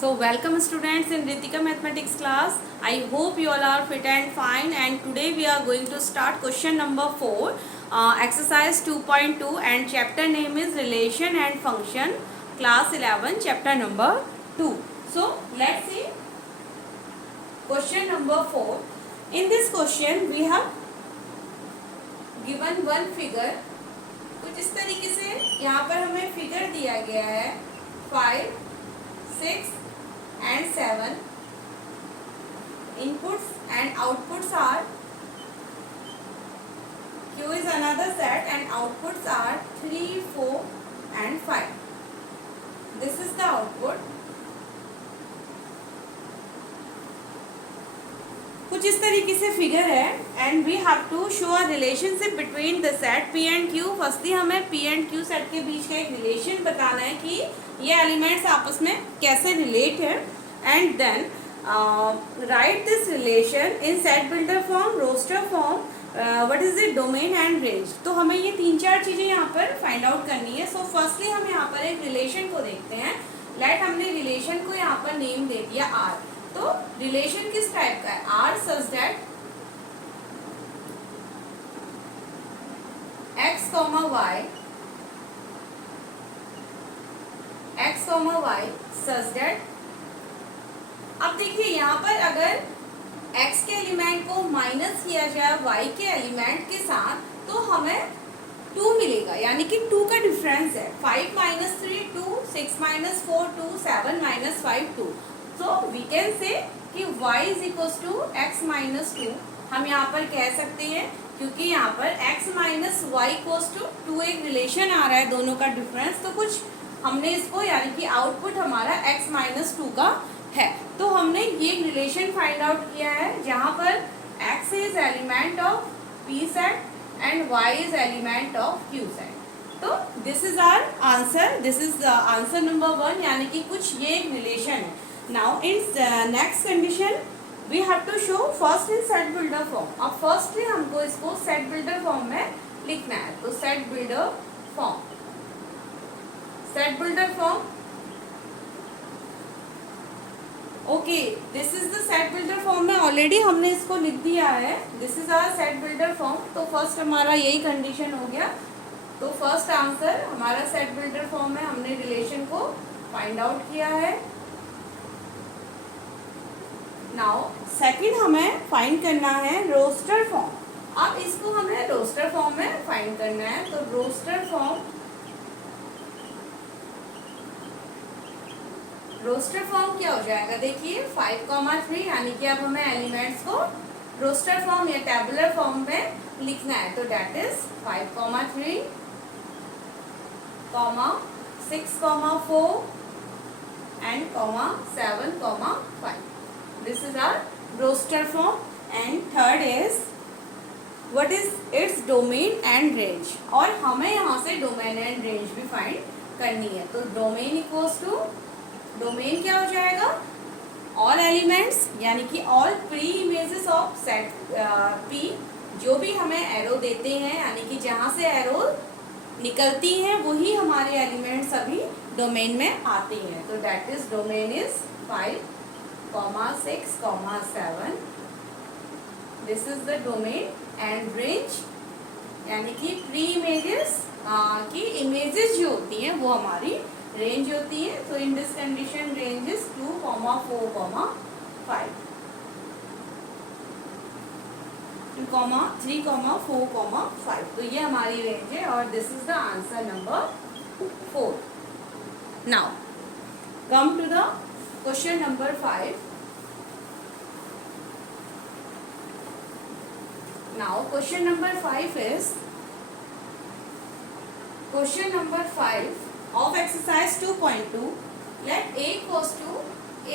So welcome students in Ritika mathematics class. I hope you all are fit and fine, and today we are going to start question number 4, exercise 2.2, and chapter name is relation and function, class 11, chapter number 2. So let's see question number 4. In this question we have given one figure. कुछ इस तरीके से यहाँ पर हमें figure दिया गया है 5, 6 and 7. Inputs and outputs are Q is another set and outputs are 3, 4 and 5. This is the output. कुछ इस तरीके से फिगर है and we have to show a relationship between the set P and Q. Firstly हमें P and Q set के बीच का एक रिलेशन बताना है कि ये एलिमेंट्स आपस में कैसे रिलेट है and then write this relation in set builder form, roster form, what is the domain and range. तो हमें ये 3-4 चीज़ें यहाँ पर फाइंड आउट करनी है. सो फर्स्टली हम यहाँ पर एक रिलेशन को देखते हैं. लेट हमने रिलेशन को यहाँ पर नेम दे दिया आर. तो रिलेशन किस टाइप का है? R such that x, y such that. अब देखिए यहाँ पर अगर x के एलिमेंट को माइनस किया जाए y के एलिमेंट के साथ तो हमें 2 मिलेगा, यानी कि 2 का डिफरेंस है. 5 minus 3 2, 6 minus 4 2, 7 minus 5 2. So we can say कि y is equal to x minus 2. हम यहाँ पर कह सकते हैं क्योंकि यहाँ पर x minus y equal to 2 एक रिलेशन आ रहा है दोनों का डिफरेंस. तो कुछ हमने इसको यानी कि आउटपुट हमारा x माइनस 2 का है. तो हमने ये रिलेशन फाइंड आउट किया है जहाँ पर x is element of p set and y is element of q set. तो this is our answer. This is answer number 1, यानी कि कुछ ये एक रिलेशन है. Now in next condition we have to show first in set builder form. अब firstly हमको इसको set builder form में लिखना है. तो set builder form okay, this is the set builder form में already हमने इसको लिख दिया है. This is our set builder form. तो first हमारा यही condition हो गया. तो first answer हमारा set builder form में हमने relation को find out किया है. नाउ सेकंड हमें फाइंड करना है रोस्टर फॉर्म. अब इसको हमें रोस्टर फॉर्म में फाइंड करना है. तो रोस्टर फॉर्म क्या हो जाएगा? देखिए 5, 3, यानी कि अब हमें एलिमेंट्स को रोस्टर फॉर्म या टेबुलर फॉर्म में लिखना है. तो that is 5, 3, 6, 4 and 7, 5. This is our roster form. And third is what is its domain and range. और हमें यहाँ से domain and range भी फाइंड करनी है. तो domain इक्वल्स टू domain क्या हो जाएगा? all elements यानी कि all pre images of set P जो भी हमें एरो देते हैं, यानी कि जहाँ से एरो निकलती हैं वही हमारे एलिमेंट्स अभी डोमेन में आते हैं. तो that is domain is 5, 6, 7. This is the domain and range यानी कि प्री इमेजेस की इमेजेस जो होती हैं वो हमारी रेंज होती है. तो in this condition range is 2, 4, 5. 2, 3, 4, 5. तो ये हमारी रेंज है और this is the answer number 4. Now come to the question number 5. Now question number 5 is question number 5 of exercise 2.2. Let A equals to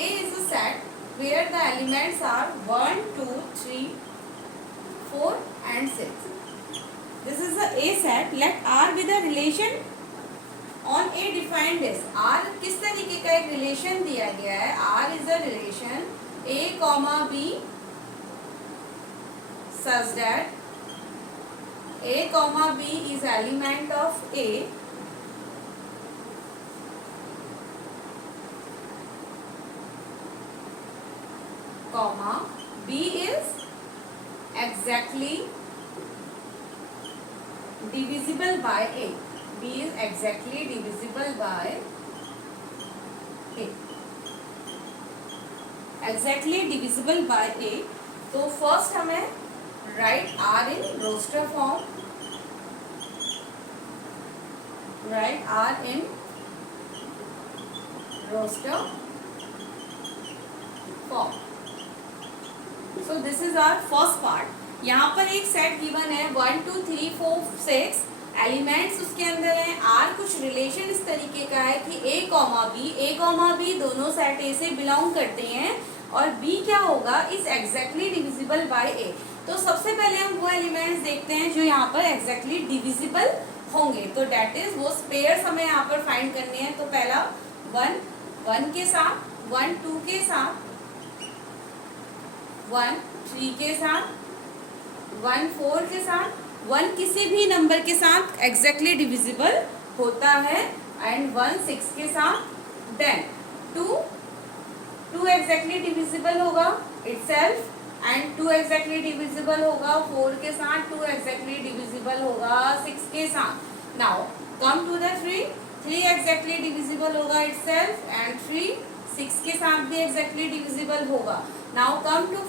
A is a set where the elements are 1, 2, 3, 4 and 6. This is the A set. Let R with a relation on A defined as. R किस तरीके का एक relation दिया गया है? R is a relation A, B such that A, B is element of A comma b is exactly divisible by a. b is exactly divisible by a. exactly divisible by a. तो first हमें write r in roster form, write r in roster form. So this is our first part. यहाँ पर एक set given है 1 2 3 4 6 elements उसके अंदर है. Are कुछ रिलेशन इस तरीके का है कि a कॉमा बी दोनों सेट ए से बिलोंग करते हैं और b क्या होगा is exactly divisible by a. तो सबसे पहले हम वो एलिमेंट्स देखते हैं जो यहाँ पर एग्जैक्टली डिविजिबल होंगे. तो डेट इज वो स्पेयर्स हमें यहाँ पर फाइंड करने हैं. तो पहला 1 के साथ, 1 2 के साथ, 1 3 के साथ, 1 4 के साथ. 1 किसी भी नंबर के साथ एग्जैक्टली डिविजिबल होता है एंड 1 6 के साथ. देन 2 एग्जैक्टली डिविजिबल होगा इटसेल्फ एंड 2 एग्जैक्टली डिविजिबल होगा 4 के साथ. 2 एग्जैक्टली डिविजिबल होगा 6 के साथ. Now come to the 3 exactly divisible होगा इटसेल्फ एंड 3 6 के साथ भी एग्जैक्टली डिविजिबल होगा. नाउ कम टू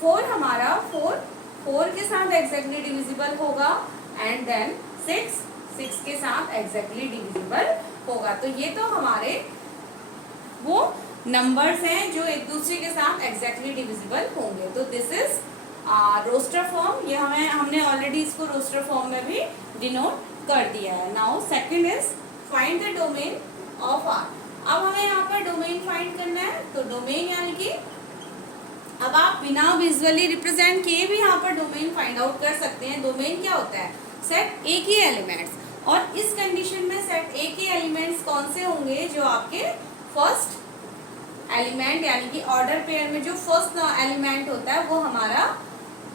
4 हमारा 4 के साथ एग्जैक्टली डिविजिबल होगा एंड देन 6 के साथ एग्जैक्टली डिविजिबल होगा. तो ये तो हमारे वो नंबर्स हैं जो एक दूसरे के साथ एग्जैक्टली डिविजिबल होंगे. तो दिस इज रोस्टर फॉर्म. ये हमने ऑलरेडी इसको रोस्टर फॉर्म में भी डिनोट कर दिया है. Now second is find the domain of R. अब हमें यहाँ पर डोमेन फाइंड करना है. तो डोमेन यानी कि अब आप बिना विजुअली रिप्रेजेंट किए भी यहाँ पर डोमेन फाइंड आउट कर सकते हैं. डोमेन क्या होता है? सेट ए के एलिमेंट्स. और इस कंडीशन में सेट ए के एलिमेंट्स कौन से होंगे? जो आपके फर्स्ट एलिमेंट यानी कि ऑर्डर पेयर में जो फर्स्ट एलिमेंट होता है वो हमारा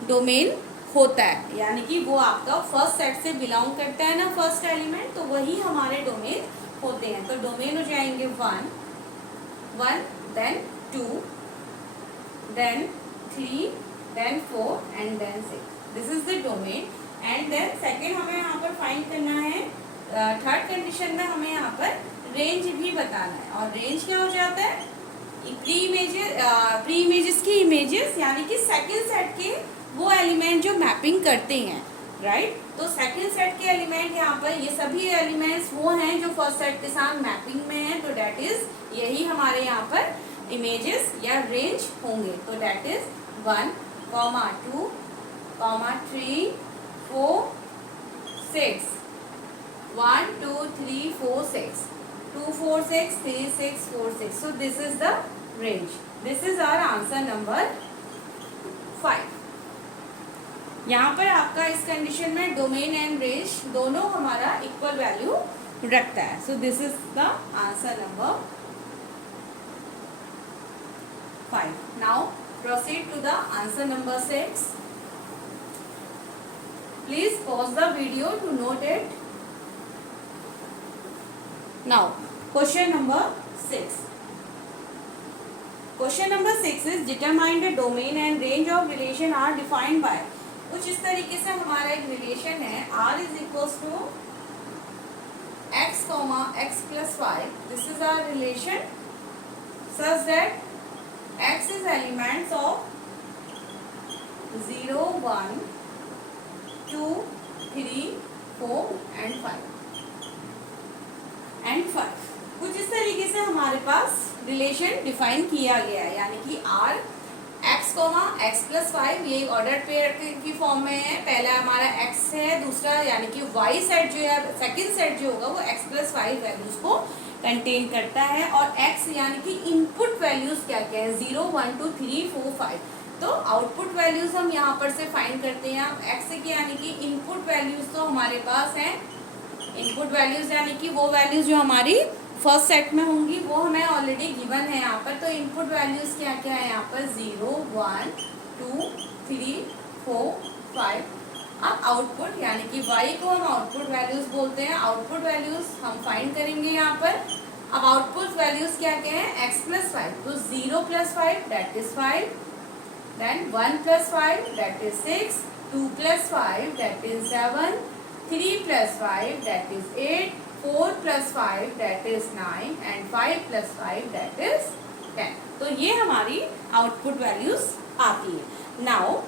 डोमेन होता है. यानी कि वो आपका फर्स्ट सेट से बिलोंग करता है ना फर्स्ट एलिमेंट, तो वही हमारे डोमेन होते हैं. तो डोमेन हो जाएंगे 1 then 2 then 3 then 4 and then 6. This is the domain. And then second हमें यहाँ पर फाइंड करना है. थर्ड कंडीशन में हमें यहाँ पर रेंज भी बताना है. और रेंज क्या हो जाता है? प्री इमेजेस की इमेजेस यानी कि सेकंड सेट के वो एलिमेंट जो मैपिंग करते हैं. राइट. तो सेकंड सेट के एलिमेंट यहाँ पर ये सभी एलिमेंट्स वो हैं जो फर्स्ट सेट के साथ मैपिंग में हैं. तो डेट इज यही हमारे यहाँ पर इमेजेस या रेंज होंगे. तो date is 1 2 3 4 6 1 2 3 4 6 2 4 6 3 6 4 6. So this is the range. This is our answer number 5. यहाँ पर आपका इस कंडीशन में डोमेन एंड रेंज दोनों हमारा इक्वल वैल्यू रखता है. So this is the answer number 5. Now proceed to the answer number 6. Please pause the video to note it. Now question number 6. Question number 6 is determine the domain and range of relation R defined by. कुछ इस तरीके से हमारा एक relation है. r is equals to x comma x plus 5. This is our relation such that x is elements of 0 1 2 3 4 and 5 and 5. कुछ इस तरीके से हमारे पास रिलेशन डिफाइन किया गया है. यानी कि r x comma x plus 5 ये ऑर्डर पेयर की फॉर्म में है. पहला हमारा x है, दूसरा यानी कि y सेट जो है सेकंड सेट जो होगा वो x प्लस 5 वैल्यूज को कंटेन करता है. और x यानी कि इनपुट वैल्यूज क्या क्या है? 0 1 2 3 4 5. तो आउटपुट वैल्यूज हम यहाँ पर से फाइंड करते हैं. अब x यानी कि इनपुट वैल्यूज तो हमारे पास हैं. इनपुट वैल्यूज यानी कि वो वैल्यूज जो हमारी फर्स्ट सेट में होंगी वो हमें ऑलरेडी गिवन है यहाँ पर. तो इनपुट वैल्यूज क्या क्या है यहाँ पर? 0 1 2 3 4 5. अब आउटपुट यानी कि y को हम आउटपुट वैल्यूज बोलते हैं. आउटपुट वैल्यूज हम फाइंड करेंगे यहाँ पर. अब आउटपुट वैल्यूज क्या क्या है, x प्लस 5, तो 0 plus 5 that is 5, then 1 plus 5 that is 6, 2 plus 5 that is 7, 3 plus 5 that is 8, 4 plus 5 that is 9 and 5 plus 5 that is 10। तो ये हमारी आउटपुट वैल्यूज आती है। नाउ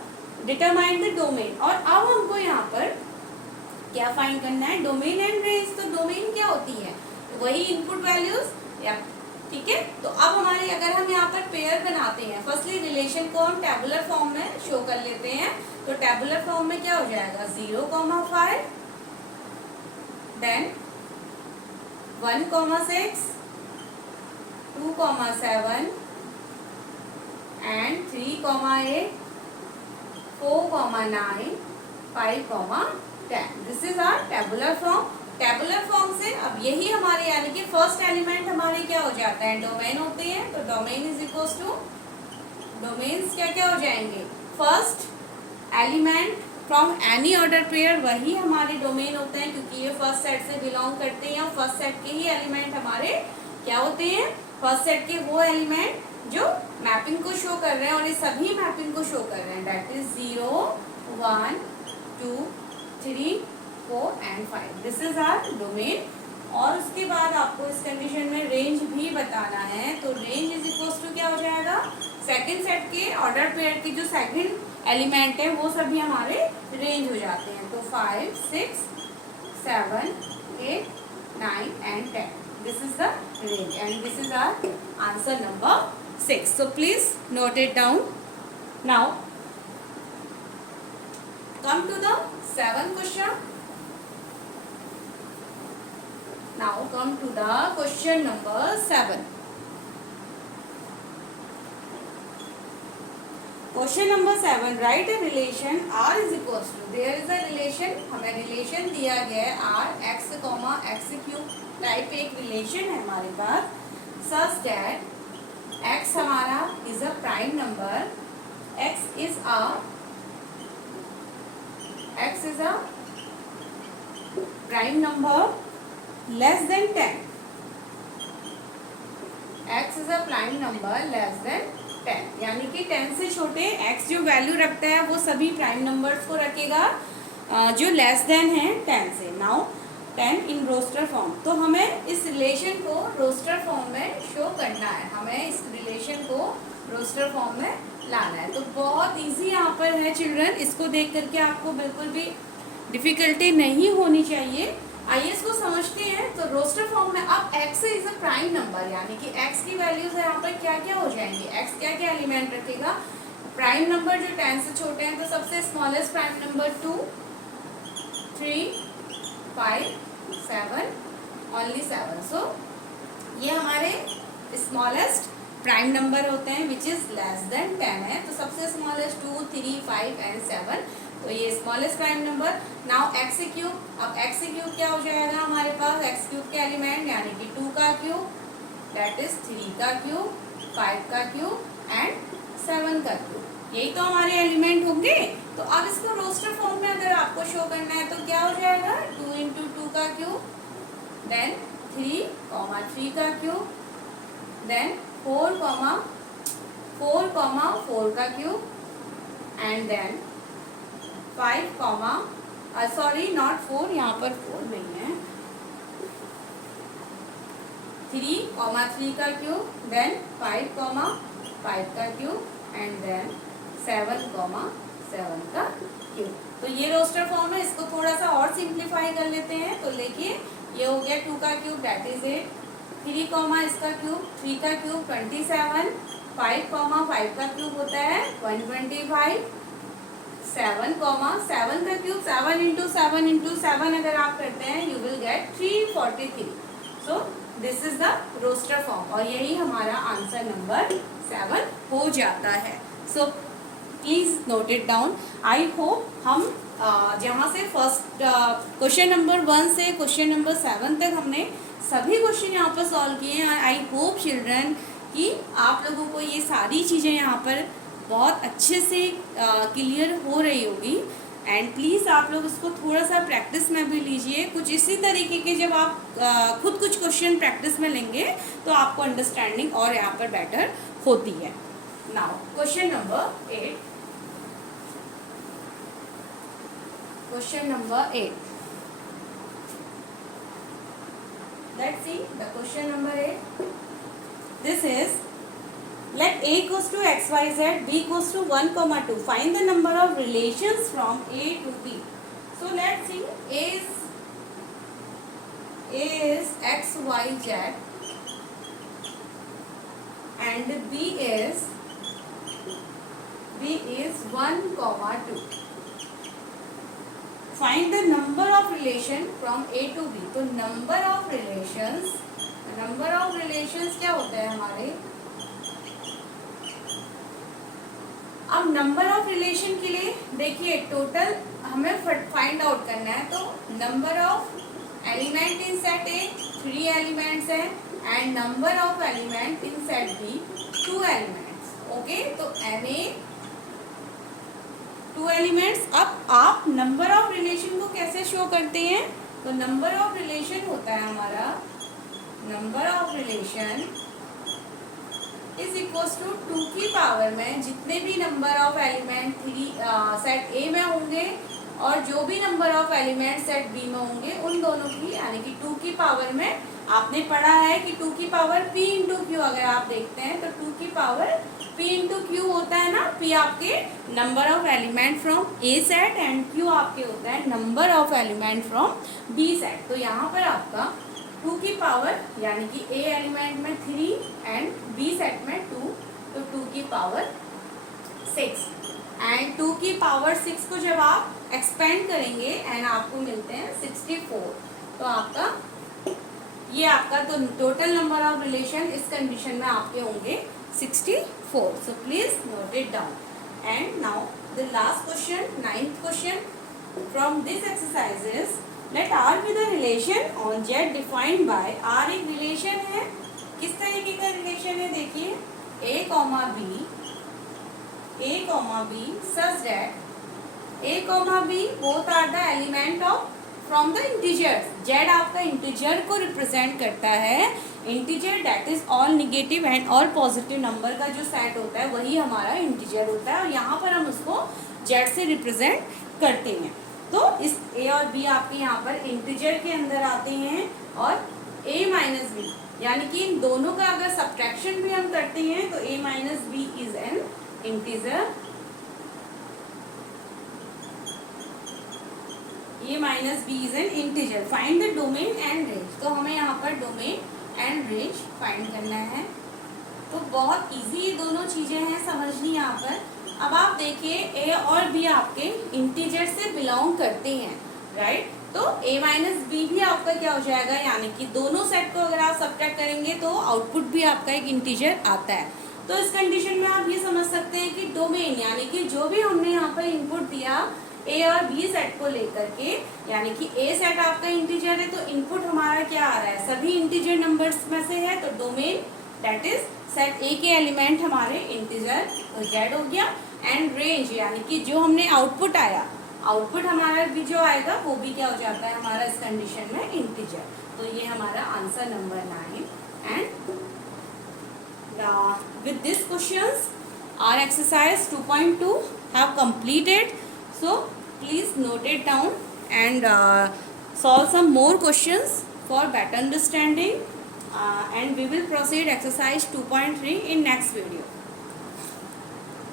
डिटरमाइन द डोमेन, और अब हमको यहाँ पर क्या फाइंड करना है, डोमेन एंड रेंज। तो डोमेन क्या होती है, वही इनपुट वैल्यूज या, ठीक है। तो अब हमारे अगर हम यहाँ पर पेयर बनाते हैं, फर्स्टली रिलेशन को हम टेबुलर फॉर्म में शो कर लेते हैं। तो टेबुलर फॉर्म में क्या हो जाएगा, 0,5, then 1,6, 2,7 and 3,8, 4,9, 5,10। This is our tabular form. Tabular form से अब यही हमारे यानी कि फर्स्ट एलिमेंट हमारे क्या हो जाता है, डोमेन होते हैं। तो domain is equal to, domains क्या क्या हो जाएंगे, first element from any order pair, वही हमारे डोमेन होते हैं क्योंकि ये फर्स्ट सेट से बिलोंग करते हैं और फर्स्ट सेट के ही एलिमेंट हमारे क्या होते हैं, फर्स्ट सेट के वो एलिमेंट जो मैपिंग को शो कर रहे हैं, और ये सभी मैपिंग को शो कर रहे हैं, that is 0, 1, 2, 3, 4 and 5। This is our domain. और उसके बाद आपको इस कंडीशन में रेंज भी बताना है। तो रेंज इज इक्वल टू क्या हो जाएगा, सेकंड सेट के ऑर्डर पेयर के जो सेकंड एलिमेंट है वो सभी हमारे रेंज हो जाते हैं। तो 5, 6, 7, 8, 9 and 10। This is the range and this is our answer number 6. So please note it down. Now come to the 7th question. Now come to the question number 7. Question number 7. Write a relation R is equals to. There is a relation. हमें relation दिया गया है R x, x cube type एक relation है हमारे पास, such that x हमारा is a prime number, x is a prime number less than 10, x is a prime number less than 10, यानी कि 10 से छोटे x जो वैल्यू रखता है वो सभी प्राइम नंबर्स को रखेगा जो लेस देन है 10 से। नाउ 10 इन रोस्टर फॉर्म, तो हमें इस रिलेशन को रोस्टर फॉर्म में शो करना है, हमें इस रिलेशन को रोस्टर फॉर्म में लाना है। तो बहुत इजी यहाँ पर है चिल्ड्रन, इसको देख करके आपको बिल्कुल भी डिफिकल्टी नहीं होनी चाहिए। आइए इसको समझते हैं। तो रोस्टर फॉर्म में अब x is a prime number, यानी कि x की वैल्यूज यहाँ पर क्या क्या हो जाएंगी, x क्या क्या एलिमेंट रखेगा, प्राइम नंबर जो 10 से छोटे हैं, तो सबसे स्मॉलेस्ट प्राइम नंबर 2, 3, 5, 7, ओनली 7। सो ये हमारे स्मॉलेस्ट प्राइम नंबर होते हैं विच इज लेस देन 10 है। तो सबसे स्मॉलेस्ट 2, 3, 5 एंड 7, तो ये smallest prime number. Now x cube, अब एक्स क्यूब क्या हो जाएगा हमारे पास, एक्स क्यूब के एलिमेंट यानी कि 2 का क्यूब दैट इज 3 का क्यूब, 5 का क्यूब एंड 7 का क्यूब, यही तो हमारे एलिमेंट होंगे। तो अब इसको रोस्टर फॉर्म में अगर आपको शो करना है तो क्या हो जाएगा, 2 × 2 का क्यूब, देन 3, 3 का क्यूब, देन 4, 4 का cube and then 5, sorry not 4, यहाँ पर 4 नहीं है, 3, 3 का क्यूब, देन 5, 5 का क्यूब एंड देन 7, 7 का क्यूब। तो ये रोस्टर फॉर्म है, इसको थोड़ा सा और सिंप्लीफाई कर लेते हैं। तो देखिए ये हो गया 2 का क्यूब दैट इज 8, 3, इसका क्यूब 3 का क्यूब 27, 5, 5 का क्यूब होता है 125, 7, 7 का क्यूब 7 × 7 × 7 अगर आप करते हैं you will get 343। So this is the roster form और यही हमारा आंसर नंबर 7 हो जाता है। So please note it down. I hope हम जहाँ से फर्स्ट क्वेश्चन नंबर 1 से क्वेश्चन नंबर 7 तक हमने सभी क्वेश्चन यहाँ पर सॉल्व किए हैं। आई होप चिल्ड्रन कि आप लोगों को ये सारी चीज़ें यहाँ पर बहुत अच्छे से क्लियर हो रही होगी एंड प्लीज़ आप लोग इसको थोड़ा सा प्रैक्टिस में भी लीजिए। कुछ इसी तरीके के जब आप खुद कुछ क्वेश्चन प्रैक्टिस में लेंगे तो आपको अंडरस्टैंडिंग और यहाँ पर बेटर होती है। Now question number 8। Question number 8, let's see the question number 8. This is, let A equals to x y z, B equals to 1 comma 2. Find the number of relations from A to B. So let's see, A is x y z and B is 1 comma 2. Find the number of relation from A to B. तो number of relations क्या होता है हमारे? अब number of relation के लिए देखिए total हमें फाइंड आउट करना है। तो number of element in set A 3 elements है and number of element in set B 2 elements. Okay, तो MA 2 एलिमेंट्स। अब आप नंबर ऑफ रिलेशन को कैसे शो करते हैं? तो नंबर ऑफ रिलेशन होता है हमारा, number of relation is equals to 2 की पावर में जितने भी number of element set A में होंगे और जो भी number of element set B में होंगे उन दोनों की, यानी कि 2 की पावर में आपने पढ़ा है कि 2 की पावर p इंटू क्यू, अगर आप देखते हैं तो 2 की पावर p इंटू क्यू होता है ना। p आपके number of element from A set and q आपके होता है number of element from B set. तो यहाँ पर आपका 2 की पावर यानी कि ए एलिमेंट में 3 एंड बी सेट में 2, तो 2 की पावर 6 एंड 2 की पावर 6 को जब आप एक्सपेंड करेंगे एंड आपको मिलते हैं 64। तो आपका ये आपका तो टोटल नंबर ऑफ रिलेशन इस कंडीशन में आपके होंगे 64। So please note it down. And now the last question, 9th question from this exercise is, let R be the relation on Z defined by. R एक relation है, किस तरीके का रिलेशन है? देखिए a comma b such that a comma b both are the element of from the integers. Z आपका integer को रिप्रेजेंट करता है, integer that is all negative and all positive number का जो सेट होता है वही हमारा इंटीजर होता है और यहाँ पर हम उसको जेड से रिप्रेजेंट करते हैं। तो इस ए और बी आपके यहाँ पर इंटीजर के अंदर आते हैं और ए माइनस बी यानी कि इन दोनों का अगर सब्ट्रैक्शन भी हम करते हैं तो a minus b is an integer, a minus b is an integer. Find the domain and range. तो हमें यहाँ पर डोमेन एंड रेंज फाइंड करना है। तो बहुत इजी ये दोनों चीजें हैं समझनी यहाँ पर। अब आप देखिए ए और बी आपके इंटीजर से बिलोंग करते हैं, राइट? तो ए माइनस बी भी आपका क्या हो जाएगा, यानी कि दोनों सेट को अगर आप सब्ट्रैक्ट करेंगे तो आउटपुट भी आपका एक इंटीजर आता है। तो इस कंडीशन में आप ये समझ सकते हैं कि डोमेन यानी कि जो भी हमने यहाँ पर इनपुट दिया ए और बी सेट को लेकर के, यानी कि ए सेट आपका इंटीजर है तो इनपुट हमारा क्या आ रहा है, सभी इंटीजर नंबर्स में से है। तो डोमेन दैट इज सेट ए के एलिमेंट हमारे इंटीजर, तो जेड हो गया। एंड रेंज यानी कि जो हमने आउटपुट आया, आउटपुट हमारा भी जो आएगा वो भी क्या हो जाता है हमारा इस कंडीशन में इंटीजर। तो ये हमारा answer number 9। And with this questions our exercise 2.2 have completed. So please note it down and solve some more questions for better understanding and we will proceed exercise 2.3 in next video.